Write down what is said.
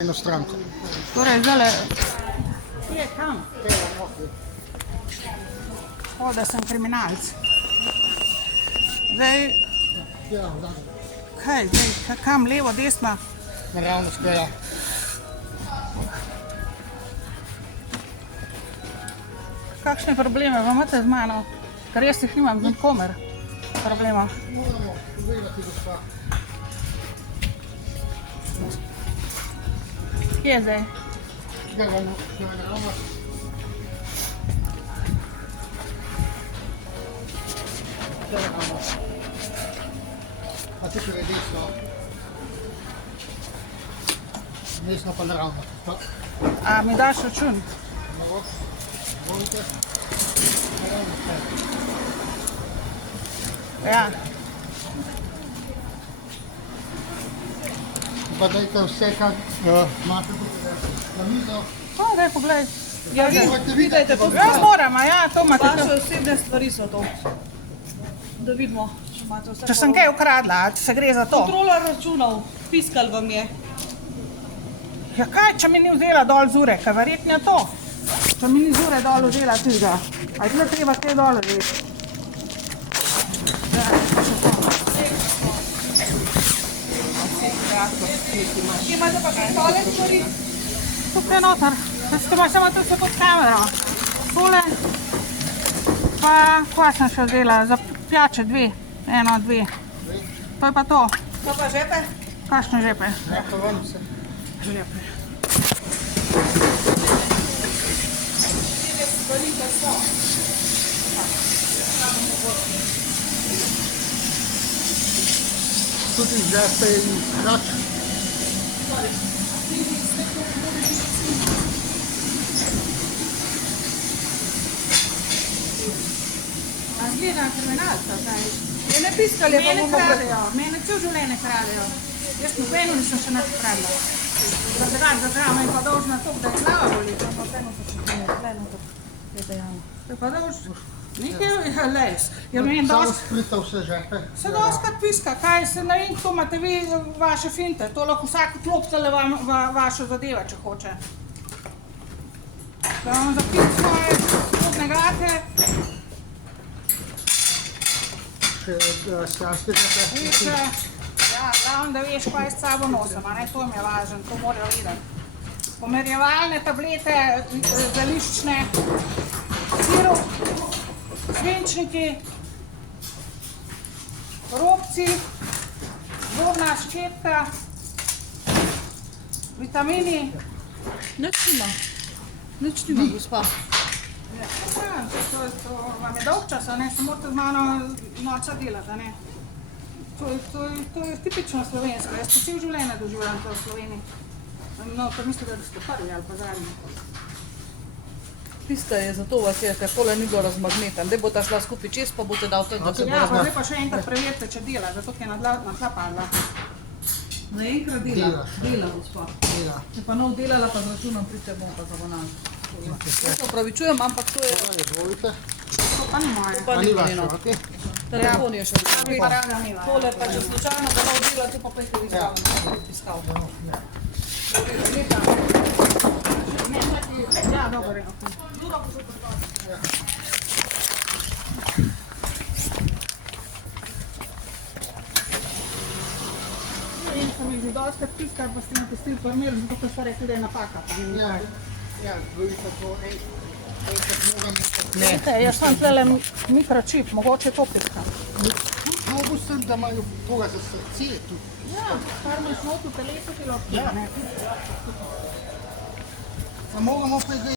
eno stranko. Torej, zdaj je kam? O, da sem kriminalc. Zdaj, Ja, da. kaj, zdaj, kam, levo, desno? Naravnost, ja. Kakšne probleme vam imate z mano? Ker jaz jih nimam z nikomer problema. Moramo pogledati, gospa. Kje je zdaj? Kje je naravnost? Kje je naravnost? A tukaj je desno. Desno pa naravnost. A mi daš račun? Volite? Naravnost, Ja. Pa dajte vse, kar imate tukaj na mizo. O, daj poglej. Ja, Morate videti, Jaz moram, a ja, to imate. vaše osebne stvari so to. Da vidimo, če imate vse. Če sem kaj ukradla, a se gre za to? Kontrola računov, piskal vam je. Ja, kaj, če mi ni vzela dol zure, kaj verjetno je to? Če mi ni zure dol vzela tega. A je bilo treba kaj dol vzeti? Imate pa kaj tole stvari? Tukaj noter, ste ima samo tu se pod kamero. Tole, pa kva sem še vzela, za pijače dve, eno, dve. To je pa to. To pa žepe? Kakšne žepe? Ja, pa vam se. Žepe. Stvari pa so. Tudi žepe in hrač. A zgleda kriminalca, kaj? Je ne piskal, je pa Mene bomo kradejo, mene cel življenje kradejo. Jaz nobeno nisem še nič kradla. Zadržava me je pa dolžna to, da je glava boli. To je pa dolžna. Nekaj je les. Ja, meni Samo dosti. splita vse žepe. Se dostkrat piska, kaj se ne vem, kako imate vi vaše finte. To lahko vsak kloptele vašo zadevo, če hoče. Da vam zapit svoje spodne gate. Še stranske žepe. Viče, ja, glavno, da veš, kaj s sabo nosim, a ne, to mi je važno, to morajo videti. Pomerjevalne tablete, zeliščne, sirup, svinčniki, robci, zobna ščetka, vitamini. Nič nima. Nič nima, gospa. Ja, to vam je dolg čas, a ne, se morate z mano noča delati, a ne. To je tipično slovensko, jaz po cel življenje doživljam to v Sloveniji. No, pa mislite, da ste prvi ali pa zadnji. Piska je, zato vas je, ker tole ni bilo razmagneten. Daj bo ta šla skupaj čez, pa boste dal tam, da se bo Ja, pa razmagneten. zdaj pa še enkrat preverite, če dela, zato ker je na tla padla. Naenkrat Dela. Dela, gospa. Ja. Če pa nov delala, pa z računom pridite bomo pa za banan. Jaz se opravičujem, ampak to je Izvolite. To pa ni moje. pa A ni ni vaše, njeno. okej? Telefon je še. Pa rada ni vaje. Tole pa če slučajno da nov dela, tu pa pejte vi zraven, ne bi piskal. Ne, čakaj, ja, dobro je. In sem jih že dostkrat piskala, pa ste mi pustili po miru, zato ker ste rekli, da je napaka. Ja, ja, dvojite to enkrat moram. Vidite, jaz sem tlele mikročip, mogoče to piska. Mogu sem, da imajo toga za srce tu. Ja, kar imaš not v telesu, ti lahko, Ja. ne. A moramo pa zdaj